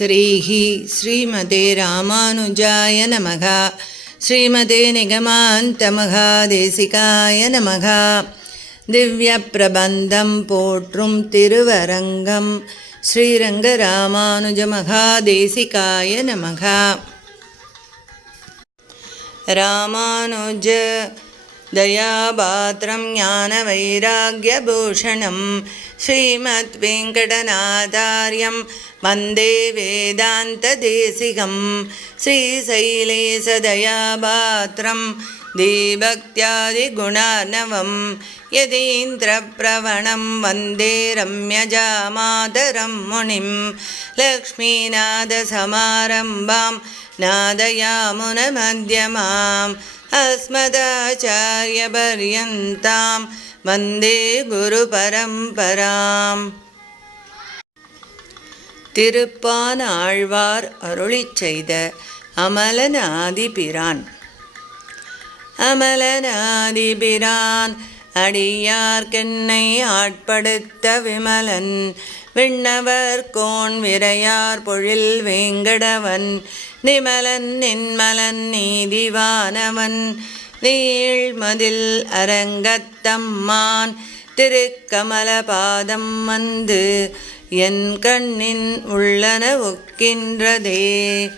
श्रीः श्रीमते रामानुजाय नमः। श्रीमते निगमान्तमहादेशिकाय नमः। दिव्यप्रबन्धं पोट्रुं तिरुवरङ्गं श्रीरङ्गरामानुजमहादेशिकाय नमः। रामानुज दयापात्रं ज्ञानवैराग्यभूषणं श्रीमद्वेङ्कटनादार्यं वन्दे वेदान्तदेसिकं श्रीशैलेशदयापात्रं देभक्त्यादिगुणनवं यदीन्द्रप्रवणं वन्दे रम्यजामातरं मुनिं लक्ष्मीनादसमारम्भां नादयामुनमध्यमाम् अस्मदाचार्यपर्यन्तां वन्दे குருபரம்பராம் திருப்பான ஆழ்வார் அருளிச் செய்த அமலநாதிபிரான் அமலநாதிபிரான் அடியார்கென்னை ஆட்படுத்த விமலன் விண்ணவர் கோன் விரையார் பொழில் வேங்கடவன் நிமலன் நின்மலன் நீதிவானவன் நீழ்மதில் அரங்கத்தம்மான் திருக்கமலபாதம் வந்து என் கண்ணின் உள்ளன ஒக்கின்றதே.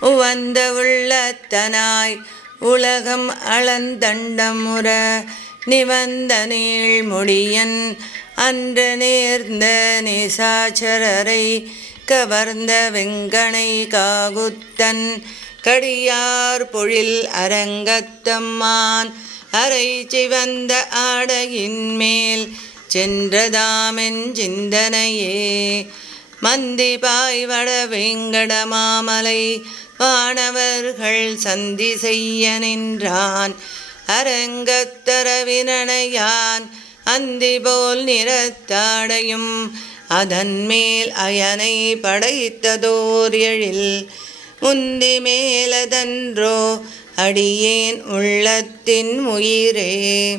உவந்த உள்ளத்தனாய் உலகம் அளந்தண்டமுற நிவந்த நீழ்முடியன் அன்று நேர்ந்த நிசாச்சரரை கவர்ந்த வெங்கனை காகுத்தன் கடியார் பொழில் அரங்கத்தம்மான் அரை சிவந்த ஆடையின் மேல் சென்றதாமென் சிந்தனையே. மந்தி பாய்வட வெங்கடமாமலை வானவர்கள் சந்தி செய்ய நின்றான். அரங்கத்தரவினையான் அந்தி போல் நிறத்தாடையும் அதன் மேல் அயனை படைத்ததோர் எழில். முந்தி மேலதன்றோ அடியேன் உள்ளத்தின் உயிரே.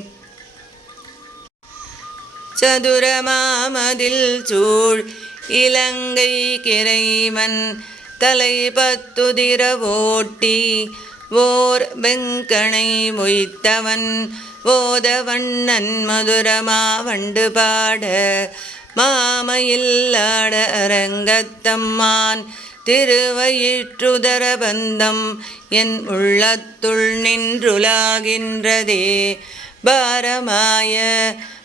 சதுரமாமதில் சூழ் இலங்கை கிரைமன் தலை பத்துதிர ஓட்டி ஓர் வெங்கணை மொய்த்தவன் ஓதவண்ணன் மதுரமா வண்டு பாட மாமையில்லாட அரங்கத்தம்மான் திருவயிற்றுதர பந்தம் என் உள்ளத்துள் நின்றுலாகின்றதே. பாரமாய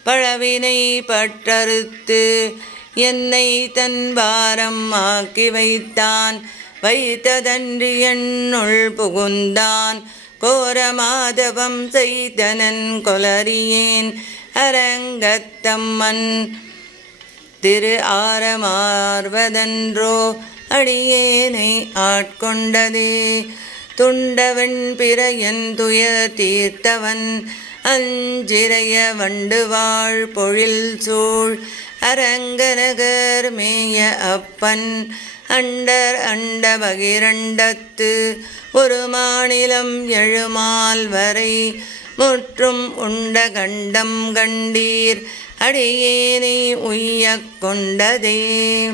பழவினை பற்றறுத்து என்னை தன் பாரம் ஆக்கி வைத்தான். வைத்ததன்றி எண்ணுள் புகுந்தான். கோரமாதவம் செய்தனன் கொலரியேன் அரங்கத்தம்மன் திரு ஆரமார்வதன்றோ அடியேனை ஆட்கொண்டதே. துண்டவன் பிறையன் துயர் தீர்த்தவன் அஞ்சிறைய வண்டுவாழ் பொழில் சூழ். அரங்கநகர் மேய அப்பன் அண்டர் அண்ட பகிரண்டத்து ஒரு மாநிலம் எழுமால் வரை முற்றும் உண்ட கண்டம் கண்டீர். அடியேனை உய்ய கொண்டதே.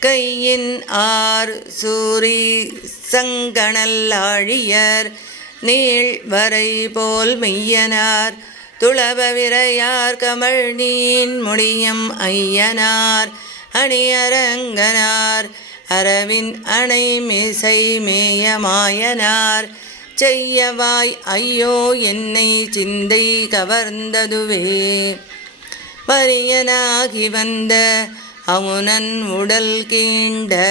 கையின் ஆர் சூரி சங்கணல் ஆழியர் நீள் வரை போல் மெய்யனார். துளப விரையார் கமழ் நீன் முடியம் ஐயனார். அணியரங்கனார். அரவின் அணை மிசை மேயமாயனார். செய்யவாய் ஐயோ என்னை சிந்தை கவர்ந்ததுவே. பரியனாகி வந்த அமுனன் உடல் கீண்ட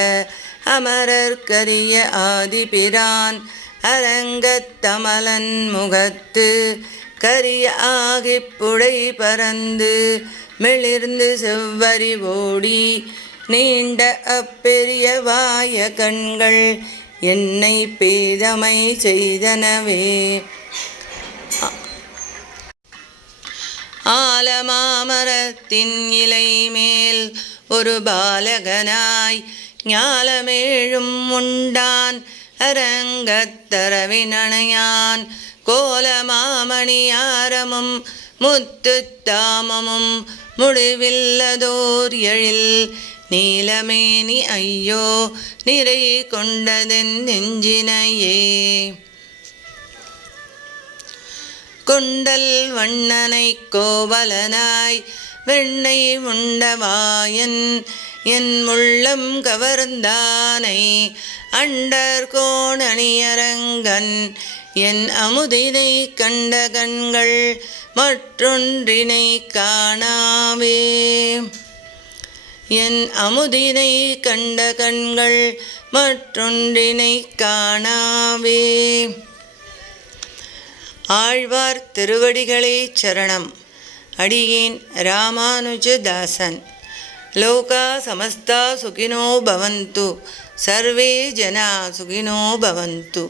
அமரர்கரிய ஆதிபிரான். அரங்கத்தமலன் முகத்து கரிய ஆகிப் புடை பறந்து மெளிர்ந்து செவ்வரி ஓடி நீண்ட அப்பெரிய வாய கண்கள் என்னை பேதமை செய்தனவே. ஆலமாமரத்தின் இலை மேல் ஒரு பாலகனாய் ஞாலமேழும் உண்டான். அரங்கத்தரவினணையான் கோலமாமணியாரமும் முத்துத்தாமமும் முடிவில்லதோர் எழில். நீலமேனி ஐயோ நிறை கொண்டதென் நெஞ்சினையே. கொண்டல் வண்ணனை கோவலனாய் வெண்ணை உண்டவாயன் என் முள்ளம் கவர்ந்தானை. அண்டர் கோணணியரங்கன் என் அமுதினை கண்ட கண்கள் மற்றொன்றினை காணாவே என் அமுதினை கண்ட கண்கள் மற்றொன்றினை காணாவே ஆழ்வார் திருவடிகளே சரணம். அடியேன் ராமானுஜதாசன். லோகா சமஸ்தா சுகினோ பவந்து. சர்வே ஜனா சுகினோ பவந்து.